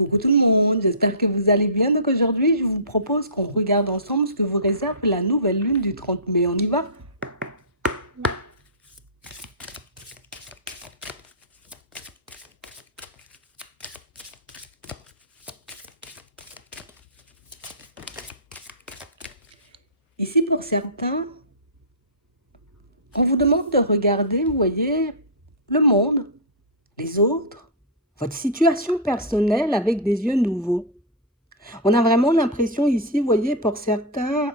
Coucou tout le monde, j'espère que vous allez bien. Donc aujourd'hui, je vous propose qu'on regarde ensemble ce que vous réserve la nouvelle lune du 30 mai. On y va? Ici, pour certains, on vous demande de regarder, vous voyez, le monde, les autres, votre situation personnelle avec des yeux nouveaux. On a vraiment l'impression ici, vous voyez, pour certains,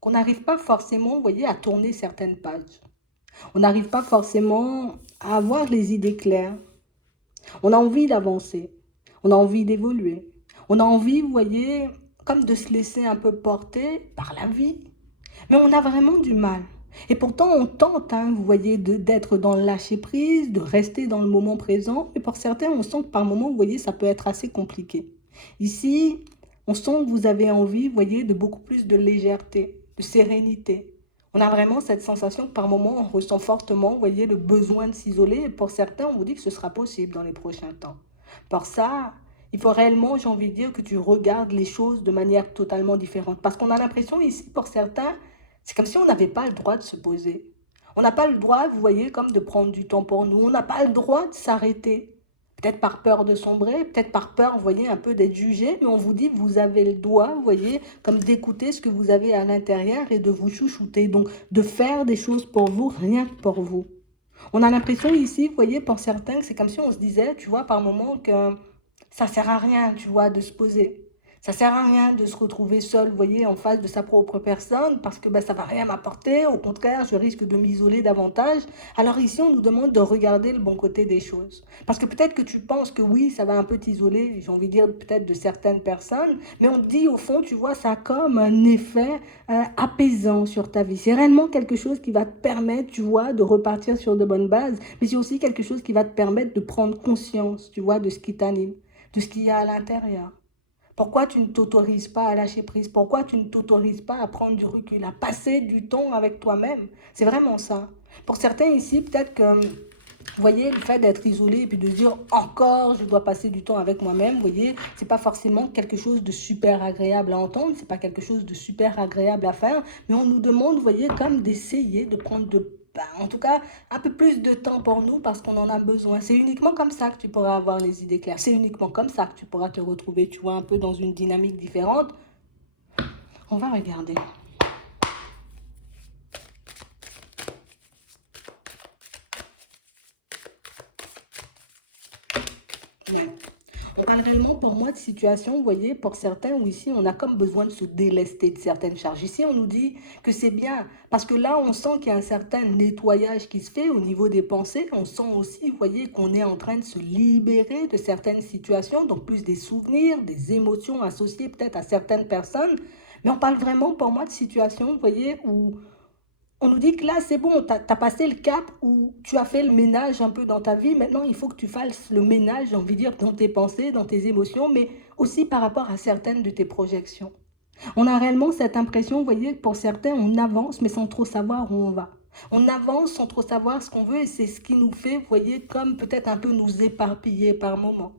qu'on n'arrive pas forcément, vous voyez, à tourner certaines pages. On n'arrive pas forcément à avoir les idées claires. On a envie d'avancer, on a envie d'évoluer, on a envie, vous voyez, comme de se laisser un peu porter par la vie. Mais on a vraiment du mal. Et pourtant, on tente, hein, vous voyez, d'être dans le lâcher-prise, de rester dans le moment présent. Mais pour certains, on sent que par moments, vous voyez, ça peut être assez compliqué. Ici, on sent que vous avez envie, vous voyez, de beaucoup plus de légèreté, de sérénité. On a vraiment cette sensation que par moments, on ressent fortement, vous voyez, le besoin de s'isoler. Et pour certains, on vous dit que ce sera possible dans les prochains temps. Pour ça, il faut réellement, j'ai envie de dire, que tu regardes les choses de manière totalement différente. Parce qu'on a l'impression ici, pour certains, c'est comme si on n'avait pas le droit de se poser. On n'a pas le droit, vous voyez, comme de prendre du temps pour nous. On n'a pas le droit de s'arrêter. Peut-être par peur de sombrer, peut-être par peur, vous voyez, un peu d'être jugé, mais on vous dit, vous avez le droit, vous voyez, comme d'écouter ce que vous avez à l'intérieur et de vous chouchouter. Donc, de faire des choses pour vous, rien que pour vous. On a l'impression ici, vous voyez, pour certains, que c'est comme si on se disait, tu vois, par moment, que ça sert à rien, tu vois, de se poser. Ça sert à rien de se retrouver seul, vous voyez, en face de sa propre personne, parce que ben, ça va rien m'apporter. Au contraire, je risque de m'isoler davantage. Alors ici, on nous demande de regarder le bon côté des choses. Parce que peut-être que tu penses que oui, ça va un peu t'isoler, j'ai envie de dire peut-être de certaines personnes, mais on te dit au fond, tu vois, ça a comme un effet apaisant sur ta vie. C'est réellement quelque chose qui va te permettre, tu vois, de repartir sur de bonnes bases, mais c'est aussi quelque chose qui va te permettre de prendre conscience, tu vois, de ce qui t'anime, de ce qu'il y a à l'intérieur. Pourquoi tu ne t'autorises pas à lâcher prise? Pourquoi tu ne t'autorises pas à prendre du recul, à passer du temps avec toi-même? C'est vraiment ça. Pour certains ici, peut-être que, vous voyez, le fait d'être isolé et puis de se dire encore, je dois passer du temps avec moi-même, vous voyez, c'est pas forcément quelque chose de super agréable à entendre, c'est pas quelque chose de super agréable à faire, mais on nous demande, vous voyez, comme d'essayer de prendre en tout cas, un peu plus de temps pour nous parce qu'on en a besoin. C'est uniquement comme ça que tu pourras avoir les idées claires. C'est uniquement comme ça que tu pourras te retrouver, tu vois, un peu dans une dynamique différente. On va regarder. Ouais. On parle réellement pour moi de situation, vous voyez, pour certains où ici on a comme besoin de se délester de certaines charges. Ici on nous dit que c'est bien parce que là on sent qu'il y a un certain nettoyage qui se fait au niveau des pensées. On sent aussi, vous voyez, qu'on est en train de se libérer de certaines situations, donc plus des souvenirs, des émotions associées peut-être à certaines personnes. Mais on parle vraiment pour moi de situations, vous voyez, où on nous dit que là, c'est bon, tu as passé le cap où tu as fait le ménage un peu dans ta vie. Maintenant, il faut que tu fasses le ménage, j'ai envie de dire, dans tes pensées, dans tes émotions, mais aussi par rapport à certaines de tes projections. On a réellement cette impression, vous voyez, que pour certains, on avance, mais sans trop savoir où on va. On avance sans trop savoir ce qu'on veut et c'est ce qui nous fait, vous voyez, comme peut-être un peu nous éparpiller par moments.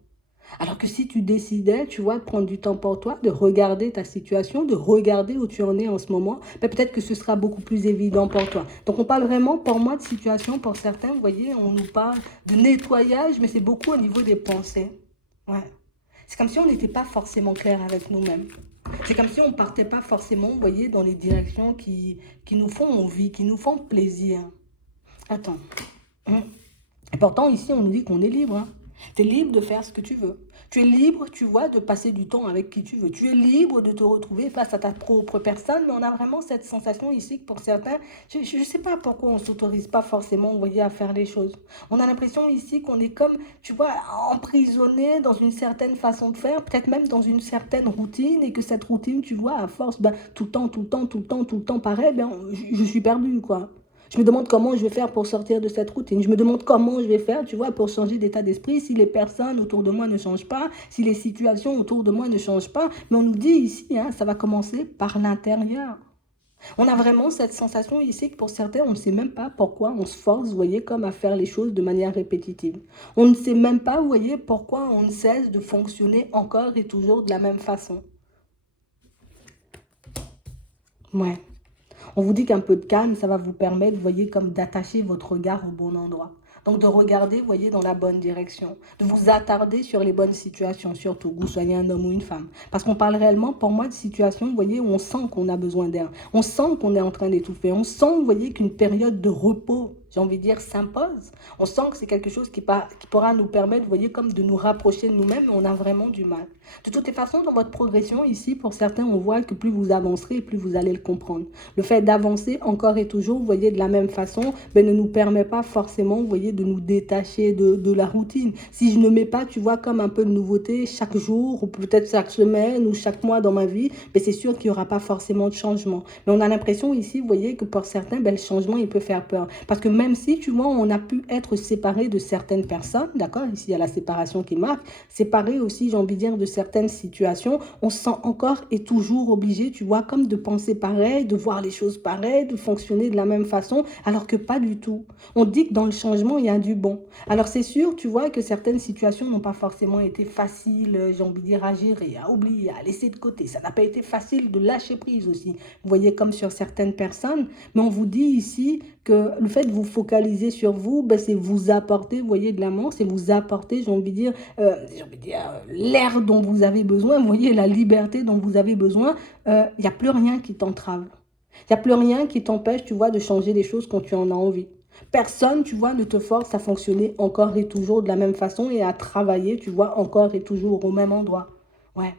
Alors que si tu décidais, tu vois, de prendre du temps pour toi, de regarder ta situation, de regarder où tu en es en ce moment, ben peut-être que ce sera beaucoup plus évident pour toi. Donc on parle vraiment, pour moi, de situation, pour certains, vous voyez, on nous parle de nettoyage, mais c'est beaucoup au niveau des pensées. Ouais. C'est comme si on n'était pas forcément clair avec nous-mêmes. C'est comme si on ne partait pas forcément, vous voyez, dans les directions qui nous font envie, qui nous font plaisir. Attends. Hum. Et pourtant, ici, on nous dit qu'on est libre. Hein. Tu es libre de faire ce que tu veux. Tu es libre, tu vois, de passer du temps avec qui tu veux. Tu es libre de te retrouver face à ta propre personne, mais on a vraiment cette sensation ici que pour certains, je ne sais pas pourquoi on ne s'autorise pas forcément, vous voyez, à faire les choses. On a l'impression ici qu'on est comme, tu vois, emprisonné dans une certaine façon de faire, peut-être même dans une certaine routine, et que cette routine, tu vois, à force, ben, tout le temps, tout le temps, tout le temps, tout le temps pareil, ben, je suis perdu, quoi. Je me demande comment je vais faire pour sortir de cette routine. Je me demande comment je vais faire, tu vois, pour changer d'état d'esprit si les personnes autour de moi ne changent pas, si les situations autour de moi ne changent pas. Mais on nous dit ici, hein, ça va commencer par l'intérieur. On a vraiment cette sensation ici que pour certains, on ne sait même pas pourquoi on se force, vous voyez, comme à faire les choses de manière répétitive. On ne sait même pas, vous voyez, pourquoi on ne cesse de fonctionner encore et toujours de la même façon. Ouais. On vous dit qu'un peu de calme, ça va vous permettre, vous voyez, comme d'attacher votre regard au bon endroit. Donc de regarder, vous voyez, dans la bonne direction. De vous attarder sur les bonnes situations, surtout que vous soyez un homme ou une femme. Parce qu'on parle réellement, pour moi, de situations, vous voyez, où on sent qu'on a besoin d'air. On sent qu'on est en train d'étouffer. On sent, vous voyez, qu'une période de repos, j'ai envie de dire, s'impose. On sent que c'est quelque chose qui pourra nous permettre, vous voyez, comme de nous rapprocher de nous-mêmes, mais on a vraiment du mal. De toutes les façons, dans votre progression ici, pour certains, on voit que plus vous avancerez, plus vous allez le comprendre. Le fait d'avancer encore et toujours, vous voyez, de la même façon, ben, ne nous permet pas forcément, vous voyez, de nous détacher de la routine. Si je ne mets pas, tu vois, comme un peu de nouveauté chaque jour, ou peut-être chaque semaine, ou chaque mois dans ma vie, ben, c'est sûr qu'il n'y aura pas forcément de changement. Mais on a l'impression ici, vous voyez, que pour certains, ben, le changement, il peut faire peur. Parce que même si, tu vois, on a pu être séparé de certaines personnes, d'accord, ici, il y a la séparation qui marque, séparé aussi, j'ai envie de dire, de certaines situations, on se sent encore et toujours obligé, tu vois, comme de penser pareil, de voir les choses pareilles, de fonctionner de la même façon, alors que pas du tout. On dit que dans le changement, il y a du bon. Alors c'est sûr, tu vois, que certaines situations n'ont pas forcément été faciles, j'ai envie de dire, à gérer, à oublier, à laisser de côté. Ça n'a pas été facile de lâcher prise aussi. Vous voyez, comme sur certaines personnes, mais on vous dit ici que le fait de vous focaliser sur vous, ben, c'est vous apporter, vous voyez, de l'amour, c'est vous apporter, j'ai envie de dire l'air dont vous avez besoin, vous voyez, la liberté dont vous avez besoin, il n'y a plus rien qui t'entrave. Il n'y a plus rien qui t'empêche, tu vois, de changer les choses quand tu en as envie. Personne, tu vois, ne te force à fonctionner encore et toujours de la même façon et à travailler, tu vois, encore et toujours au même endroit. Ouais.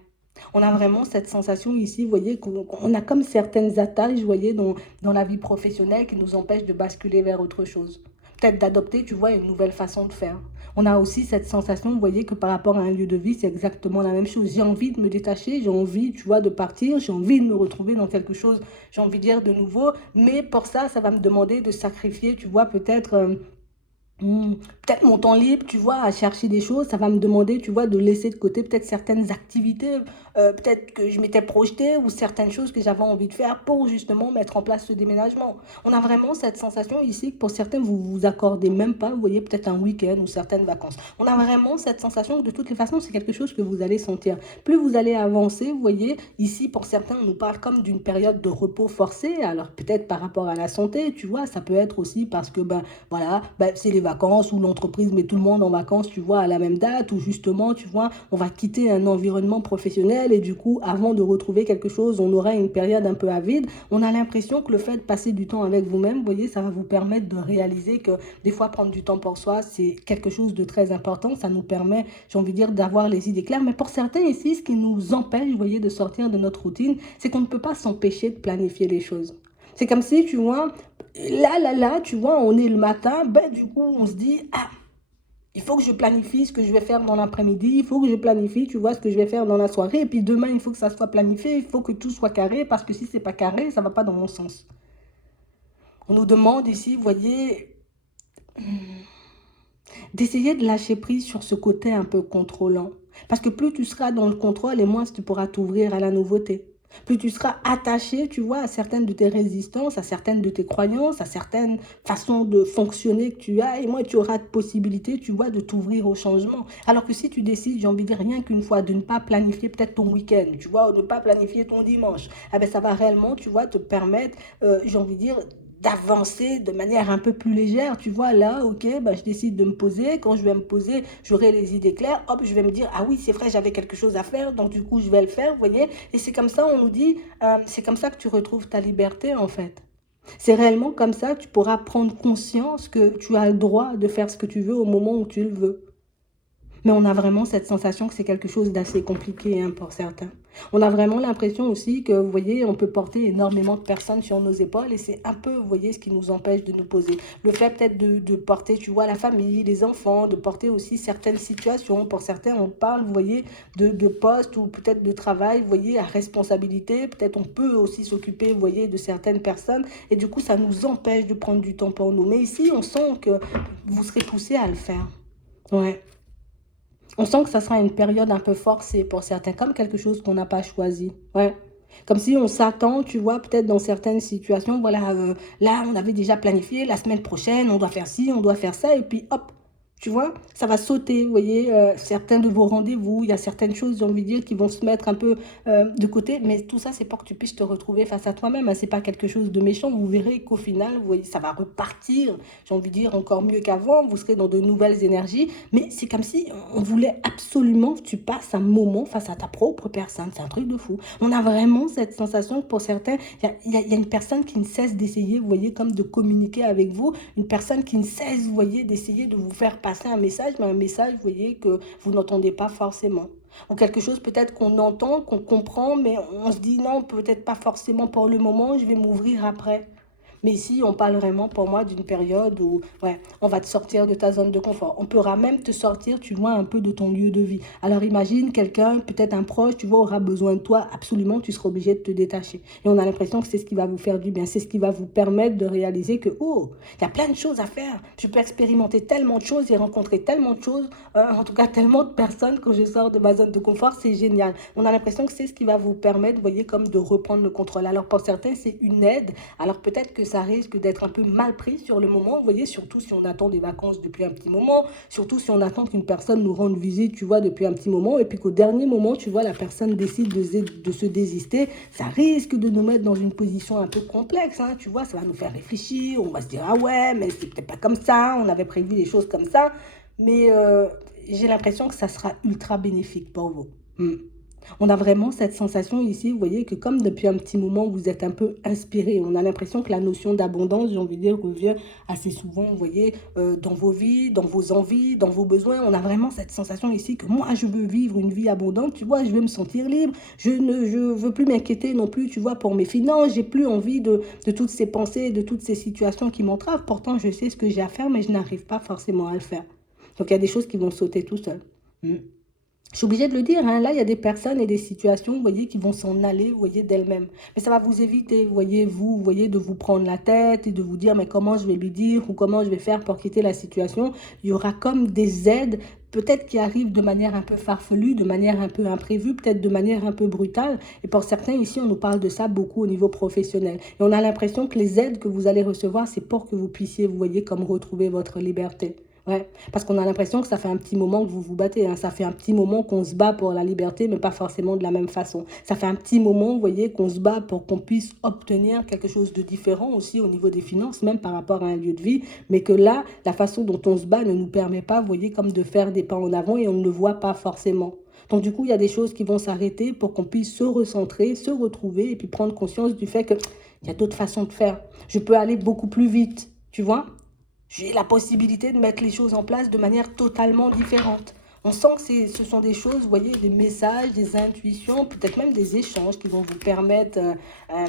On a vraiment cette sensation ici, vous voyez, qu'on a comme certaines attaches, vous voyez, dans la vie professionnelle qui nous empêchent de basculer vers autre chose. Peut-être d'adopter, tu vois, une nouvelle façon de faire. On a aussi cette sensation, vous voyez, que par rapport à un lieu de vie, c'est exactement la même chose. J'ai envie de me détacher, j'ai envie, tu vois, de partir, j'ai envie de me retrouver dans quelque chose, j'ai envie de dire de nouveau, mais pour ça, ça va me demander de sacrifier, tu vois, Mmh, peut-être mon temps libre, tu vois, à chercher des choses, ça va me demander, tu vois, de laisser de côté peut-être certaines activités, peut-être que je m'étais projetée ou certaines choses que j'avais envie de faire pour justement mettre en place ce déménagement. On a vraiment cette sensation ici que pour certains, vous vous accordez même pas, vous voyez, peut-être un week-end ou certaines vacances. On a vraiment cette sensation que de toutes les façons, c'est quelque chose que vous allez sentir. Plus vous allez avancer, vous voyez, ici, pour certains, on nous parle comme d'une période de repos forcé. Alors peut-être par rapport à la santé, tu vois, ça peut être aussi parce que, ben, voilà, ben, c'est les vacances où l'entreprise met tout le monde en vacances, tu vois, à la même date, où justement, tu vois, on va quitter un environnement professionnel et du coup, avant de retrouver quelque chose, on aura une période un peu avide. On a l'impression que le fait de passer du temps avec vous-même, vous voyez, ça va vous permettre de réaliser que des fois, prendre du temps pour soi, c'est quelque chose de très important. Ça nous permet, j'ai envie de dire, d'avoir les idées claires. Mais pour certains ici, ce qui nous empêche, vous voyez, de sortir de notre routine, c'est qu'on ne peut pas s'empêcher de planifier les choses. C'est comme si, tu vois, là, tu vois, on est le matin, ben, du coup, on se dit, ah, il faut que je planifie ce que je vais faire dans l'après-midi, il faut que je planifie, tu vois, ce que je vais faire dans la soirée, et puis demain, il faut que ça soit planifié, il faut que tout soit carré, parce que si c'est pas carré, ça va pas dans mon sens. On nous demande ici, vous voyez, d'essayer de lâcher prise sur ce côté un peu contrôlant. Parce que plus tu seras dans le contrôle et moins tu pourras t'ouvrir à la nouveauté. Plus tu seras attaché, tu vois, à certaines de tes résistances, à certaines de tes croyances, à certaines façons de fonctionner que tu as, et moins tu auras de possibilités, tu vois, de t'ouvrir au changement. Alors que si tu décides, j'ai envie de dire rien qu'une fois, de ne pas planifier peut-être ton week-end, tu vois, ou de ne pas planifier ton dimanche, eh ben ça va réellement, tu vois, te permettre, j'ai envie de dire, d'avancer de manière un peu plus légère, tu vois, là, ok, bah, je décide de me poser, quand je vais me poser, j'aurai les idées claires, hop, je vais me dire, ah oui, c'est vrai, j'avais quelque chose à faire, donc du coup, je vais le faire, vous voyez, et c'est comme ça, on nous dit, c'est comme ça que tu retrouves ta liberté, en fait. C'est réellement comme ça que tu pourras prendre conscience que tu as le droit de faire ce que tu veux au moment où tu le veux. Mais on a vraiment cette sensation que c'est quelque chose d'assez compliqué, hein, pour certains. On a vraiment l'impression aussi que, vous voyez, on peut porter énormément de personnes sur nos épaules et c'est un peu, vous voyez, ce qui nous empêche de nous poser. Le fait peut-être de porter, tu vois, la famille, les enfants, de porter aussi certaines situations. Pour certains, on parle, vous voyez, de poste ou peut-être de travail, vous voyez, à responsabilité. Peut-être on peut aussi s'occuper, vous voyez, de certaines personnes et du coup, ça nous empêche de prendre du temps pour nous. Mais ici, on sent que vous serez poussé à le faire. Ouais. On sent que ça sera une période un peu forcée pour certains, comme quelque chose qu'on n'a pas choisi. Ouais. Comme si on s'attend, tu vois, peut-être dans certaines situations, voilà, là, on avait déjà planifié, la semaine prochaine, on doit faire ci, on doit faire ça, et puis hop, tu vois, ça va sauter, vous voyez, certains de vos rendez-vous, il y a certaines choses, j'ai envie de dire, qui vont se mettre un peu de côté, mais tout ça, c'est pour que tu puisses te retrouver face à toi-même, hein, c'est pas quelque chose de méchant, vous verrez qu'au final, vous voyez, ça va repartir, j'ai envie de dire, encore mieux qu'avant, vous serez dans de nouvelles énergies, mais c'est comme si on voulait absolument que tu passes un moment face à ta propre personne, c'est un truc de fou. On a vraiment cette sensation que pour certains, il y a une personne qui ne cesse d'essayer, vous voyez, comme de communiquer avec vous, une personne qui ne cesse, vous voyez, d'essayer de vous faire passer un message, mais un message, vous voyez, que vous n'entendez pas forcément. Ou quelque chose peut-être qu'on entend, qu'on comprend, mais on se dit non, peut-être pas forcément pour le moment, je vais m'ouvrir après. Mais ici, on parle vraiment pour moi d'une période où ouais, on va te sortir de ta zone de confort. On pourra même te sortir, tu vois, un peu de ton lieu de vie. Alors imagine quelqu'un, peut-être un proche, tu vois, aura besoin de toi, absolument, tu seras obligé de te détacher. Et on a l'impression que c'est ce qui va vous faire du bien, c'est ce qui va vous permettre de réaliser que, oh, il y a plein de choses à faire. Je peux expérimenter tellement de choses et rencontrer tellement de choses, en tout cas tellement de personnes quand je sors de ma zone de confort, c'est génial. On a l'impression que c'est ce qui va vous permettre, vous voyez, comme de reprendre le contrôle. Alors pour certains, c'est une aide, alors peut-être que ça risque d'être un peu mal pris sur le moment, vous voyez, surtout si on attend des vacances depuis un petit moment, surtout si on attend qu'une personne nous rende visite, tu vois, depuis un petit moment, et puis qu'au dernier moment, tu vois, la personne décide de se désister, ça risque de nous mettre dans une position un peu complexe, hein, tu vois, ça va nous faire réfléchir, on va se dire, ah ouais, mais c'est peut-être pas comme ça, on avait prévu des choses comme ça, mais j'ai l'impression que ça sera ultra bénéfique pour vous. Mm. On a vraiment cette sensation ici, vous voyez, que comme depuis un petit moment, vous êtes un peu inspiré. On a l'impression que la notion d'abondance, j'ai envie de dire, revient assez souvent, vous voyez, dans vos vies, dans vos envies, dans vos besoins. On a vraiment cette sensation ici que moi, je veux vivre une vie abondante, tu vois, je veux me sentir libre. Je veux plus m'inquiéter non plus, tu vois, pour mes finances. J'ai plus envie de toutes ces pensées, de toutes ces situations qui m'entravent. Pourtant, je sais ce que j'ai à faire, mais je n'arrive pas forcément à le faire. Donc, il y a des choses qui vont sauter tout seul. Mm. Je suis obligée de le dire, hein, là, il y a des personnes et des situations, vous voyez, qui vont s'en aller, vous voyez, d'elles-mêmes. Mais ça va vous éviter, vous voyez, de vous prendre la tête et de vous dire, mais comment je vais lui dire ou comment je vais faire pour quitter la situation. Il y aura comme des aides, peut-être qui arrivent de manière un peu farfelue, de manière un peu imprévue, peut-être de manière un peu brutale. Et pour certains, ici, on nous parle de ça beaucoup au niveau professionnel. Et on a l'impression que les aides que vous allez recevoir, c'est pour que vous puissiez, vous voyez, comme retrouver votre liberté. Ouais, parce qu'on a l'impression que ça fait un petit moment que vous vous battez, hein. Ça fait un petit moment qu'on se bat pour la liberté, mais pas forcément de la même façon. Ça fait un petit moment, vous voyez, qu'on se bat pour qu'on puisse obtenir quelque chose de différent aussi au niveau des finances, même par rapport à un lieu de vie, mais que là, la façon dont on se bat ne nous permet pas, vous voyez, comme de faire des pas en avant et on ne le voit pas forcément. Donc du coup, il y a des choses qui vont s'arrêter pour qu'on puisse se recentrer, se retrouver et puis prendre conscience du fait qu'il y a d'autres façons de faire. Je peux aller beaucoup plus vite, tu vois? J'ai la possibilité de mettre les choses en place de manière totalement différente. On sent que ce sont des choses, vous voyez, des messages, des intuitions, peut-être même des échanges qui vont vous permettre euh,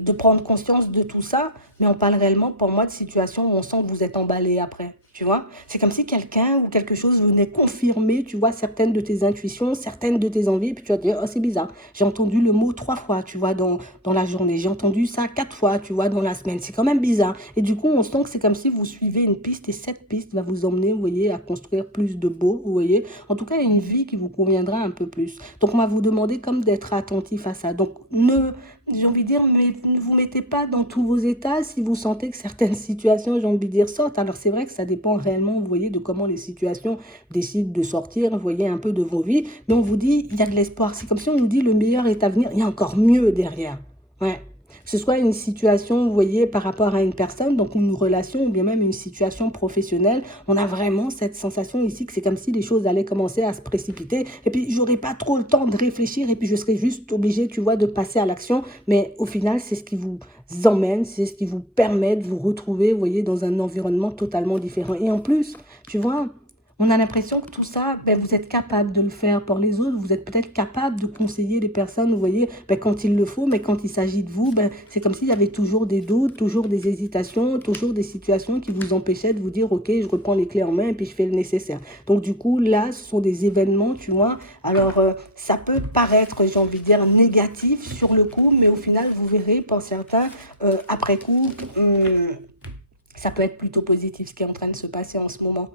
de prendre conscience de tout ça, mais on parle réellement pour moi de situations où on sent que vous êtes emballé après, tu vois. C'est comme si quelqu'un ou quelque chose venait confirmer, tu vois, certaines de tes intuitions, certaines de tes envies, et puis tu vas te dire, oh c'est bizarre, j'ai entendu le mot 3 fois, tu vois, dans la journée, j'ai entendu ça 4 fois, tu vois, dans la semaine, c'est quand même bizarre. Et du coup, on sent que c'est comme si vous suivez une piste, et cette piste va vous emmener, vous voyez, à construire plus de beau, vous voyez, en tout cas, une vie qui vous conviendra un peu plus. Donc, on va vous demander comme d'être attentif à ça. Donc, j'ai envie de dire, mais ne vous mettez pas dans tous vos états si vous sentez que certaines situations, j'ai envie de dire, sortent. Alors c'est vrai que ça dépend réellement, vous voyez, de comment les situations décident de sortir, vous voyez, un peu de vos vies. Mais on vous dit, il y a de l'espoir. C'est comme si on nous dit, le meilleur est à venir. Il y a encore mieux derrière. Ouais. Que ce soit une situation, vous voyez, par rapport à une personne, donc une relation, ou bien même une situation professionnelle, on a vraiment cette sensation ici que c'est comme si les choses allaient commencer à se précipiter. Et puis, j'aurais pas trop le temps de réfléchir et puis je serais juste obligée, tu vois, de passer à l'action. Mais au final, c'est ce qui vous emmène, c'est ce qui vous permet de vous retrouver, vous voyez, dans un environnement totalement différent. Et en plus, tu vois, on a l'impression que tout ça, ben, vous êtes capable de le faire pour les autres. Vous êtes peut-être capable de conseiller les personnes, vous voyez, ben, quand il le faut, mais quand il s'agit de vous, ben, c'est comme s'il y avait toujours des doutes, toujours des hésitations, toujours des situations qui vous empêchaient de vous dire, OK, je reprends les clés en main et puis je fais le nécessaire. Donc, du coup, là, ce sont des événements, tu vois. Alors, ça peut paraître, j'ai envie de dire, négatif sur le coup, mais au final, vous verrez, pour certains, après coup, ça peut être plutôt positif ce qui est en train de se passer en ce moment.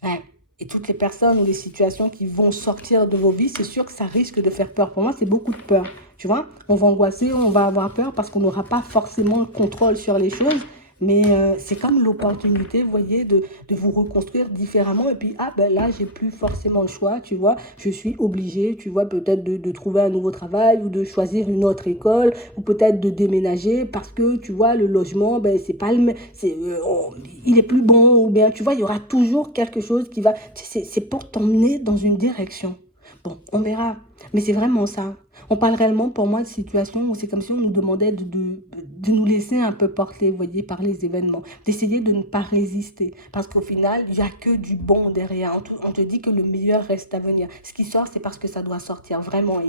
Ouais. Et toutes les personnes ou les situations qui vont sortir de vos vies, c'est sûr que ça risque de faire peur. Pour moi, c'est beaucoup de peur. Tu vois, on va angoisser, on va avoir peur parce qu'on n'aura pas forcément le contrôle sur les choses. Mais c'est comme l'opportunité, vous voyez, de vous reconstruire différemment. Et puis, ah ben là, j'ai plus forcément le choix, tu vois. Je suis obligée, tu vois, peut-être de trouver un nouveau travail ou de choisir une autre école ou peut-être de déménager parce que, tu vois, le logement, ben, c'est pas le même, il est plus bon ou bien, tu vois, il y aura toujours quelque chose qui va, c'est pour t'emmener dans une direction. Bon, on verra. Mais c'est vraiment ça. On parle réellement pour moi de situations où c'est comme si on nous demandait de nous laisser un peu porter, vous voyez, par les événements, d'essayer de ne pas résister. Parce qu'au final, il n'y a que du bon derrière. On te dit que le meilleur reste à venir. Ce qui sort, c'est parce que ça doit sortir, vraiment.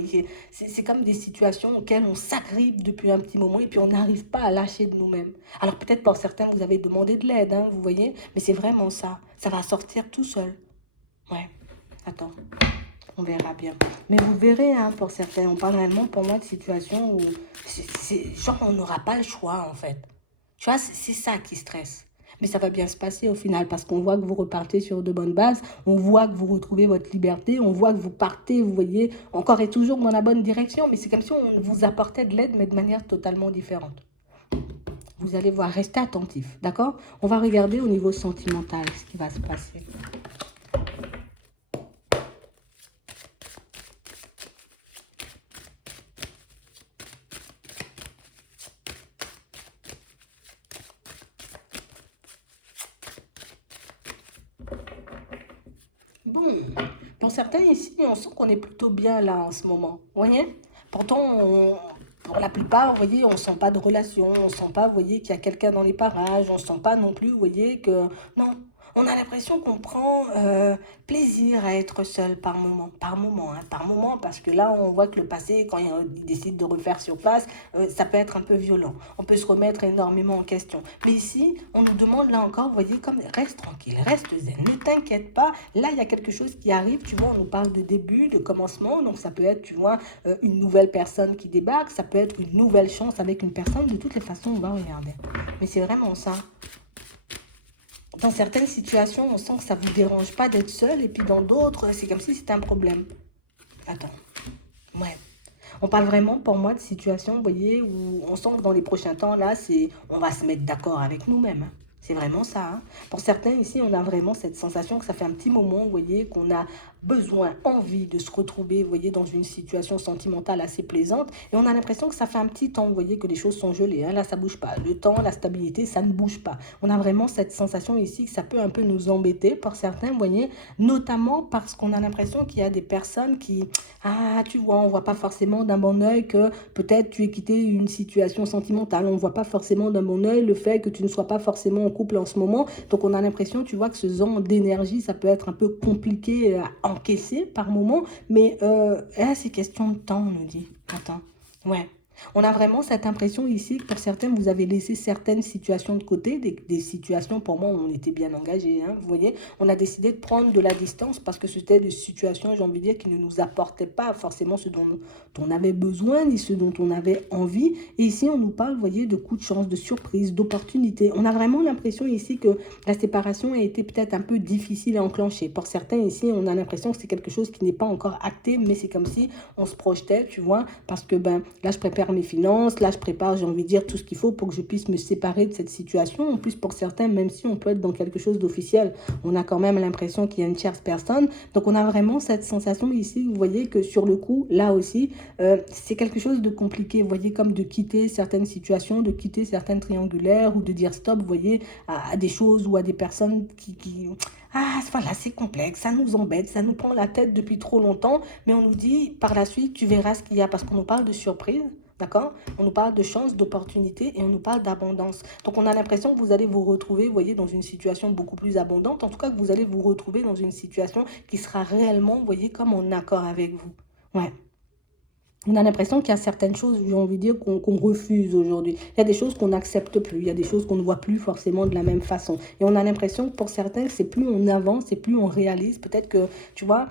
C'est comme des situations auxquelles on s'agrippe depuis un petit moment et puis on n'arrive pas à lâcher de nous-mêmes. Alors peut-être pour certains, vous avez demandé de l'aide, hein, vous voyez, mais c'est vraiment ça. Ça va sortir tout seul. Ouais, attends. On verra bien. Mais vous verrez, hein, pour certains, on parle réellement pour moi de situations où genre on n'aura pas le choix en fait. Tu vois, c'est ça qui stresse. Mais ça va bien se passer au final parce qu'on voit que vous repartez sur de bonnes bases, on voit que vous retrouvez votre liberté, on voit que vous partez, vous voyez, encore et toujours dans la bonne direction, mais c'est comme si on vous apportait de l'aide, mais de manière totalement différente. Vous allez voir, restez attentif, d'accord? On va regarder au niveau sentimental ce qui va se passer. Bon, pour certains ici, on sent qu'on est plutôt bien là en ce moment. Vous voyez? Pourtant, pour la plupart, vous voyez, on ne sent pas de relation, on ne sent pas, vous voyez, qu'il y a quelqu'un dans les parages, on ne sent pas non plus, vous voyez, que... Non, on a l'impression qu'on prend plaisir à être seul par moment, parce que là, on voit que le passé, quand il décide de refaire surface, ça peut être un peu violent. On peut se remettre énormément en question. Mais ici, on nous demande là encore, vous voyez, comme reste tranquille, reste zen, ne t'inquiète pas. Là, il y a quelque chose qui arrive, tu vois, on nous parle de début, de commencement, donc ça peut être, tu vois, une nouvelle personne qui débarque, ça peut être une nouvelle chance avec une personne, de toutes les façons, on va regarder. Mais c'est vraiment ça. Dans certaines situations, on sent que ça ne vous dérange pas d'être seul, et puis dans d'autres, c'est comme si c'était un problème. Attends, ouais. On parle vraiment, pour moi, de situations, vous voyez, où on sent que dans les prochains temps, là, on va se mettre d'accord avec nous-mêmes, hein. C'est vraiment ça, hein. Pour certains, ici, on a vraiment cette sensation que ça fait un petit moment, vous voyez, qu'on a besoin, envie de se retrouver, vous voyez, dans une situation sentimentale assez plaisante. Et on a l'impression que ça fait un petit temps, vous voyez, que les choses sont gelées, hein. Là, ça bouge pas. Le temps, la stabilité, ça ne bouge pas. On a vraiment cette sensation ici que ça peut un peu nous embêter, pour certains, vous voyez, notamment parce qu'on a l'impression qu'il y a des personnes qui, ah, tu vois, on voit pas forcément d'un bon œil que peut-être tu aies quitté une situation sentimentale. On voit pas forcément d'un bon œil le fait que tu ne sois pas forcément en couple en ce moment. Donc, on a l'impression, tu vois, que ce genre d'énergie, ça peut être un peu compliqué à encaisser par moment. Mais là, c'est question de temps, on nous dit. Attends. Ouais. On a vraiment cette impression ici que pour certains, vous avez laissé certaines situations de côté, des situations pour moi où on était bien engagé, hein, vous voyez. On a décidé de prendre de la distance parce que c'était des situations, j'ai envie de dire, qui ne nous apportaient pas forcément ce dont on avait besoin ni ce dont on avait envie. Et ici, on nous parle, vous voyez, de coups de chance, de surprise, d'opportunités. On a vraiment l'impression ici que la séparation a été peut-être un peu difficile à enclencher. Pour certains ici, on a l'impression que c'est quelque chose qui n'est pas encore acté, mais c'est comme si on se projetait, tu vois, parce que ben là, je prépare mes finances, là, je prépare, j'ai envie de dire, tout ce qu'il faut pour que je puisse me séparer de cette situation. En plus, pour certains, même si on peut être dans quelque chose d'officiel, on a quand même l'impression qu'il y a une tierce personne. Donc, on a vraiment cette sensation ici, vous voyez, que sur le coup, là aussi, c'est quelque chose de compliqué, vous voyez, comme de quitter certaines situations, de quitter certaines triangulaires ou de dire stop, vous voyez, à des choses ou à des personnes ah, voilà, c'est complexe, ça nous embête, ça nous prend la tête depuis trop longtemps, mais on nous dit par la suite, tu verras ce qu'il y a, parce qu'on nous parle de surprise, d'accord? On nous parle de chance, d'opportunité et on nous parle d'abondance. Donc on a l'impression que vous allez vous retrouver, vous voyez, dans une situation beaucoup plus abondante, en tout cas que vous allez vous retrouver dans une situation qui sera réellement, vous voyez, comme en accord avec vous. Ouais. On a l'impression qu'il y a certaines choses, j'ai envie de dire, qu'on refuse aujourd'hui. Il y a des choses qu'on n'accepte plus, il y a des choses qu'on ne voit plus forcément de la même façon. Et on a l'impression que pour certains, c'est plus on avance et plus on réalise. Peut-être que, tu vois,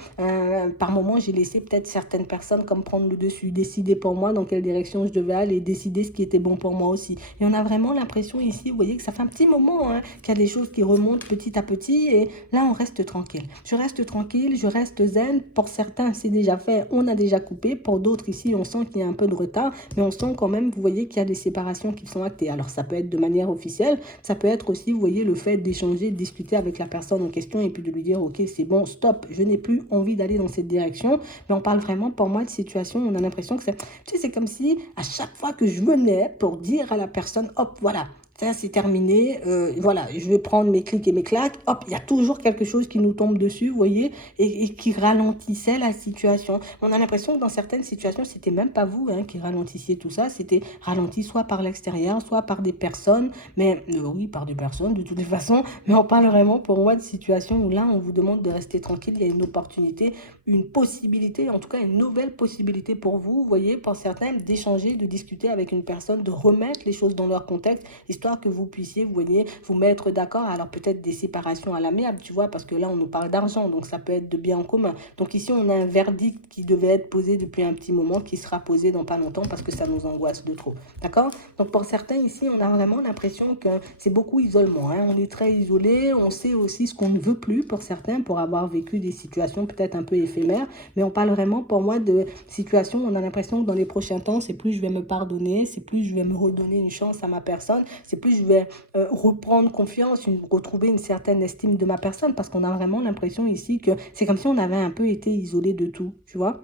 par moment, j'ai laissé peut-être certaines personnes comme prendre le dessus, décider pour moi dans quelle direction je devais aller et décider ce qui était bon pour moi aussi. Et on a vraiment l'impression ici, vous voyez, que ça fait un petit moment hein, qu'il y a des choses qui remontent petit à petit et là, on reste tranquille. Je reste tranquille, je reste zen. Pour certains, c'est déjà fait, on a déjà coupé. Pour d'autres, ici, on sent qu'il y a un peu de retard, mais on sent quand même, vous voyez, qu'il y a des séparations qui sont actées. Alors, ça peut être de manière officielle, ça peut être aussi, vous voyez, le fait d'échanger, de discuter avec la personne en question et puis de lui dire, ok, c'est bon, stop, je n'ai plus envie d'aller dans cette direction. Mais on parle vraiment, pour moi, de situation, on a l'impression que c'est, tu sais, c'est comme si à chaque fois que je venais pour dire à la personne, hop, voilà, ça c'est terminé, voilà, je vais prendre mes clics et mes claques, hop, il y a toujours quelque chose qui nous tombe dessus, vous voyez, et qui ralentissait la situation. On a l'impression que dans certaines situations, c'était même pas vous hein, qui ralentissiez tout ça, c'était ralenti soit par l'extérieur, soit par des personnes, mais oui, par des personnes de toutes les façons, mais on parle vraiment pour moi de situations où là, on vous demande de rester tranquille, il y a une opportunité, une possibilité, en tout cas une nouvelle possibilité pour vous, vous voyez, pour certains, d'échanger, de discuter avec une personne, de remettre les choses dans leur contexte, histoire que vous puissiez, vous voyez, vous mettre d'accord. Alors peut-être des séparations à l'amiable, tu vois, parce que là, on nous parle d'argent, donc ça peut être de biens en commun. Donc ici, on a un verdict qui devait être posé depuis un petit moment, qui sera posé dans pas longtemps parce que ça nous angoisse de trop. D'accord? Donc pour certains ici, on a vraiment l'impression que c'est beaucoup isolement. Hein. On est très isolé, on sait aussi ce qu'on ne veut plus pour certains, pour avoir vécu des situations peut-être un peu éphémères, mais on parle vraiment pour moi de situations où on a l'impression que dans les prochains temps, c'est plus je vais me pardonner, c'est plus je vais me redonner une chance à ma personne, c'est plus je vais reprendre confiance, retrouver une certaine estime de ma personne, parce qu'on a vraiment l'impression ici que c'est comme si on avait un peu été isolé de tout, tu vois.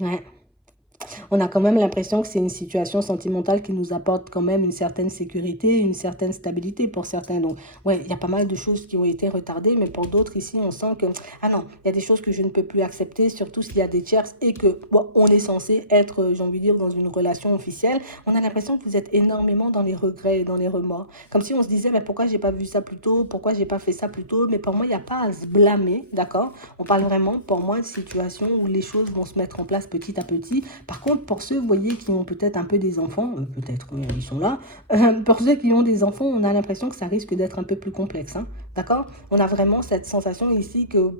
Ouais. On a quand même l'impression que c'est une situation sentimentale qui nous apporte quand même une certaine sécurité, une certaine stabilité pour certains. Donc, ouais, il y a pas mal de choses qui ont été retardées, mais pour d'autres ici, on sent que, ah non, il y a des choses que je ne peux plus accepter, surtout s'il y a des tierces et que, bon, on est censé être, j'ai envie de dire, dans une relation officielle. On a l'impression que vous êtes énormément dans les regrets et dans les remords. Comme si on se disait, mais pourquoi j'ai pas vu ça plus tôt? Pourquoi j'ai pas fait ça plus tôt? Mais pour moi, il n'y a pas à se blâmer, d'accord? On parle vraiment, pour moi, de situations où les choses vont se mettre en place petit à petit. Par contre, pour ceux, vous voyez, qui ont peut-être un peu des enfants, peut-être ils sont là, pour ceux qui ont des enfants, on a l'impression que ça risque d'être un peu plus complexe. Hein, d'accord? On a vraiment cette sensation ici que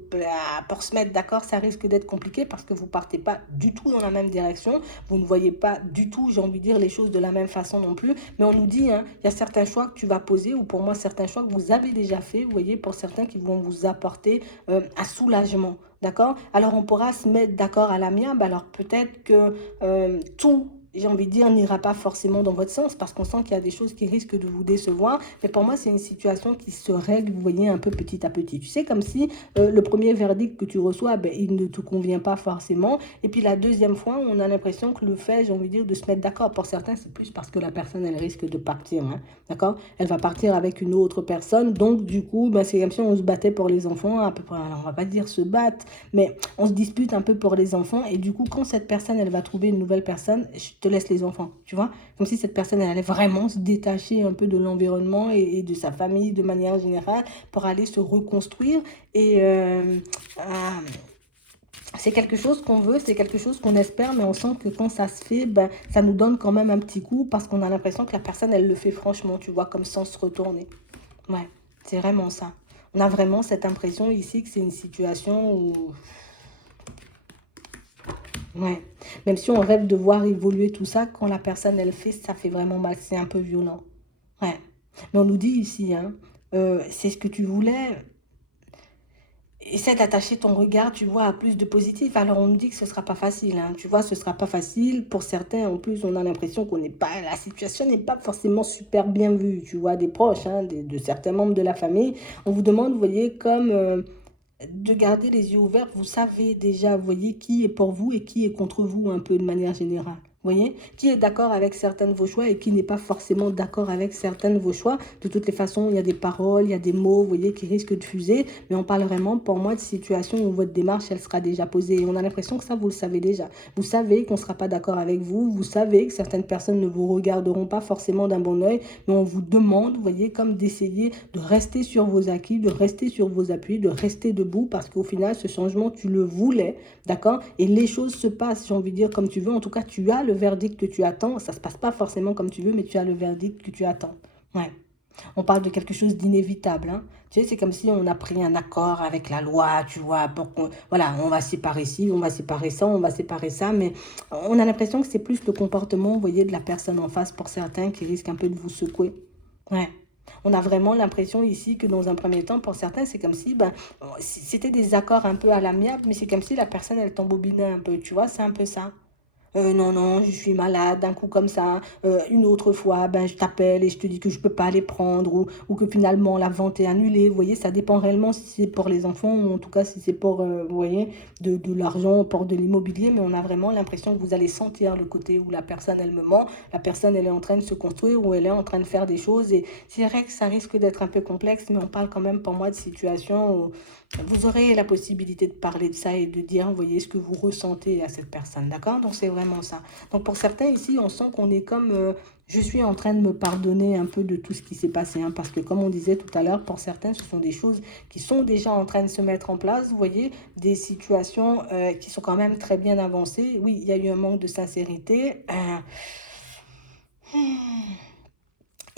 pour se mettre d'accord, ça risque d'être compliqué parce que vous partez pas du tout dans la même direction, vous ne voyez pas du tout, j'ai envie de dire, les choses de la même façon non plus, mais on nous dit, hein, il y a certains choix que tu vas poser, ou pour moi, certains choix que vous avez déjà fait, vous voyez, pour certains qui vont vous apporter un soulagement. D'accord? Alors on pourra se mettre d'accord à l'amiable. Alors peut-être que tout, j'ai envie de dire, n'ira pas forcément dans votre sens parce qu'on sent qu'il y a des choses qui risquent de vous décevoir. Mais pour moi, c'est une situation qui se règle, vous voyez, un peu petit à petit. Tu sais, comme si le premier verdict que tu reçois, ben, il ne te convient pas forcément. Et puis la deuxième fois, on a l'impression que le fait, j'ai envie de dire, de se mettre d'accord. Pour certains, c'est plus parce que la personne, elle risque de partir. Hein, d'accord? Elle va partir avec une autre personne. Donc, du coup, ben, c'est comme si on se battait pour les enfants. À peu près, alors, on va pas dire se battre, mais on se dispute un peu pour les enfants. Et du coup, quand cette personne, elle va trouver une nouvelle personne, je te laisse les enfants, tu vois. Comme si cette personne, elle allait vraiment se détacher un peu de l'environnement et de sa famille de manière générale pour aller se reconstruire. Et c'est quelque chose qu'on veut, c'est quelque chose qu'on espère, mais on sent que quand ça se fait, ben, ça nous donne quand même un petit coup parce qu'on a l'impression que la personne, elle le fait franchement, tu vois, comme sans se retourner. Ouais, c'est vraiment ça. On a vraiment cette impression ici que c'est une situation où ouais. Même si on rêve de voir évoluer tout ça, quand la personne, elle fait, ça fait vraiment mal. C'est un peu violent. Ouais. Mais on nous dit ici, hein, c'est ce que tu voulais. Essaie d'attacher ton regard, tu vois, à plus de positif. Alors, on nous dit que ce sera pas facile, hein. Tu vois, ce sera pas facile. Pour certains, en plus, on a l'impression qu'on n'est pas, la situation n'est pas forcément super bien vue, tu vois, des proches, hein, de certains membres de la famille. On vous demande, vous voyez, comme de garder les yeux ouverts. Vous savez déjà, vous voyez, qui est pour vous et qui est contre vous, un peu de manière générale. voyez? Qui est d'accord avec certains de vos choix et qui n'est pas forcément d'accord avec certains de vos choix. De toutes les façons, il y a des paroles, il y a des mots, vous voyez, qui risquent de fuser. Mais on parle vraiment, pour moi, de situations où votre démarche, elle sera déjà posée. Et on a l'impression que ça, vous le savez déjà. Vous savez qu'on ne sera pas d'accord avec vous. Vous savez que certaines personnes ne vous regarderont pas forcément d'un bon œil. Mais on vous demande, vous voyez, comme d'essayer de rester sur vos acquis, de rester sur vos appuis, de rester debout. Parce qu'au final, ce changement, tu le voulais. D'accord? Et les choses se passent, j'ai envie de dire, comme tu veux. En tout cas, tu as le verdict que tu attends. Ça ne se passe pas forcément comme tu veux, mais tu as le verdict que tu attends. Ouais. On parle de quelque chose d'inévitable, hein. Tu sais, c'est comme si on a pris un accord avec la loi, tu vois, pour qu'on, voilà, on va séparer ci, on va séparer ça, on va séparer ça, mais on a l'impression que c'est plus le comportement, vous voyez, de la personne en face pour certains qui risque un peu de vous secouer. Ouais. On a vraiment l'impression ici que dans un premier temps, pour certains, c'est comme si ben, c'était des accords un peu à l'amiable, mais c'est comme si la personne, elle t'embobinait un peu, tu vois, c'est un peu ça. Non, non, je suis malade, d'un coup comme ça. Une autre fois, ben, je t'appelle et je te dis que je peux pas les prendre ou que finalement la vente est annulée. Vous voyez, ça dépend réellement si c'est pour les enfants ou en tout cas si c'est pour, vous voyez, de l'argent, pour de l'immobilier. Mais on a vraiment l'impression que vous allez sentir le côté où la personne, elle me ment, la personne, elle est en train de se construire ou elle est en train de faire des choses. Et c'est vrai que ça risque d'être un peu complexe, mais on parle quand même pour moi de situation où vous aurez la possibilité de parler de ça et de dire, vous voyez, ce que vous ressentez à cette personne, d'accord? Donc c'est vraiment ça. Donc pour certains ici, on sent qu'on est comme, je suis en train de me pardonner un peu de tout ce qui s'est passé, hein, parce que comme on disait tout à l'heure, pour certains, ce sont des choses qui sont déjà en train de se mettre en place, vous voyez, des situations qui sont quand même très bien avancées. Oui, il y a eu un manque de sincérité.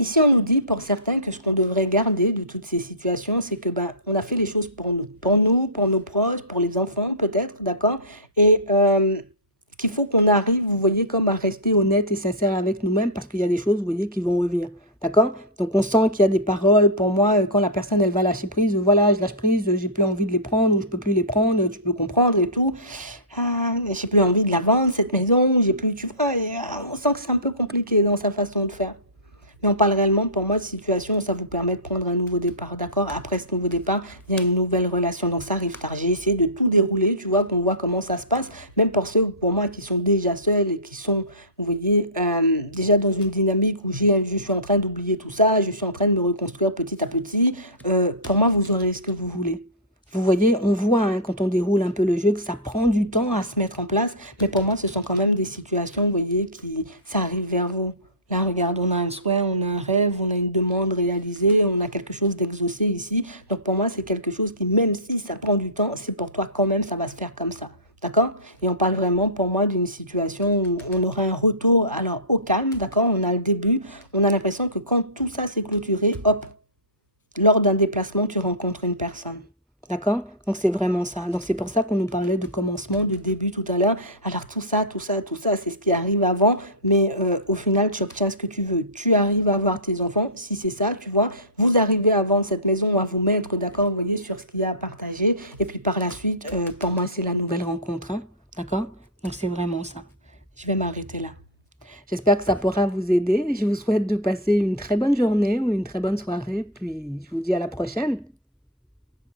Ici, on nous dit pour certains que ce qu'on devrait garder de toutes ces situations, c'est que ben, on a fait les choses pour nous, pour nos proches, pour les enfants peut-être, d'accord? Et qu'il faut qu'on arrive, vous voyez, comme à rester honnête et sincère avec nous-mêmes parce qu'il y a des choses, vous voyez, qui vont revenir, d'accord? Donc on sent qu'il y a des paroles, pour moi, quand la personne, elle va lâcher prise, voilà, je lâche prise, j'ai plus envie de les prendre ou je peux plus les prendre, tu peux comprendre et tout. Ah, j'ai plus envie de la vendre, cette maison, j'ai plus, tu vois, et, on sent que c'est un peu compliqué dans sa façon de faire. Mais on parle réellement, pour moi, de situation où ça vous permet de prendre un nouveau départ, d'accord? Après ce nouveau départ, il y a une nouvelle relation. Donc ça arrive tard. J'ai essayé de tout dérouler, tu vois, qu'on voit comment ça se passe. Même pour ceux, pour moi, qui sont déjà seuls et qui sont, vous voyez, déjà dans une dynamique où je suis en train d'oublier tout ça, je suis en train de me reconstruire petit à petit. Pour moi, vous aurez ce que vous voulez. Vous voyez, on voit hein, quand on déroule un peu le jeu que ça prend du temps à se mettre en place. Mais pour moi, ce sont quand même des situations, vous voyez, qui, ça arrive vers vous. Là, regarde, on a un souhait, on a un rêve, on a une demande réalisée, on a quelque chose d'exaucé ici. Donc pour moi, c'est quelque chose qui, même si ça prend du temps, c'est pour toi quand même, ça va se faire comme ça. D'accord? Et on parle vraiment pour moi d'une situation où on aura un retour alors au calme, d'accord? On a le début, on a l'impression que quand tout ça s'est clôturé, hop, lors d'un déplacement, tu rencontres une personne. D'accord? Donc c'est vraiment ça. Donc c'est pour ça qu'on nous parlait de commencement, de début tout à l'heure. Alors tout ça, c'est ce qui arrive avant. Mais au final, tu obtiens ce que tu veux. Tu arrives à avoir tes enfants, si c'est ça, tu vois. Vous arrivez à vendre cette maison, à vous mettre d'accord, vous voyez, sur ce qu'il y a à partager. Et puis par la suite, pour moi, c'est la nouvelle rencontre. Hein. D'accord? Donc c'est vraiment ça. Je vais m'arrêter là. J'espère que ça pourra vous aider. Je vous souhaite de passer une très bonne journée ou une très bonne soirée. Puis je vous dis à la prochaine.